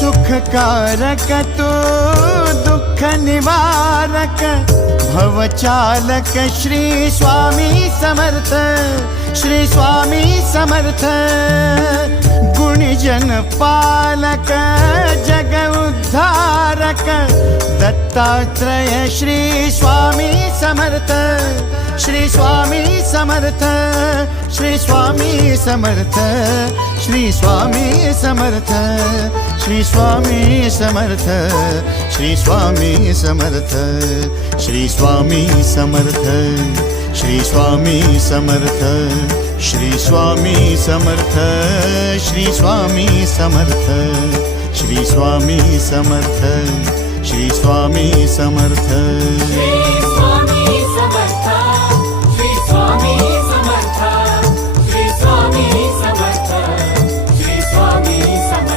सुखकारक तू दुःख निवारक भवचालक श्री स्वामी समर्थ, श्री स्वामी समर्थ। गुणीजन पालक जग उद्धारक दत्तात्रेय श्री स्वामी समर्थ, श्री स्वामी समर्थ, श्री स्वामी समर्थ, श्री स्वामी समर्थ, श्री स्वामी समर्थ, श्री स्वामी समर्थ, श्री स्वामी समर्थ, श्री स्वामी समर्थ, श्री स्वामी समर्थ, श्री स्वामी समर्थ, श्री स्वामी समर्थ, श्री स्वामी समर्थ, श्री स्वामी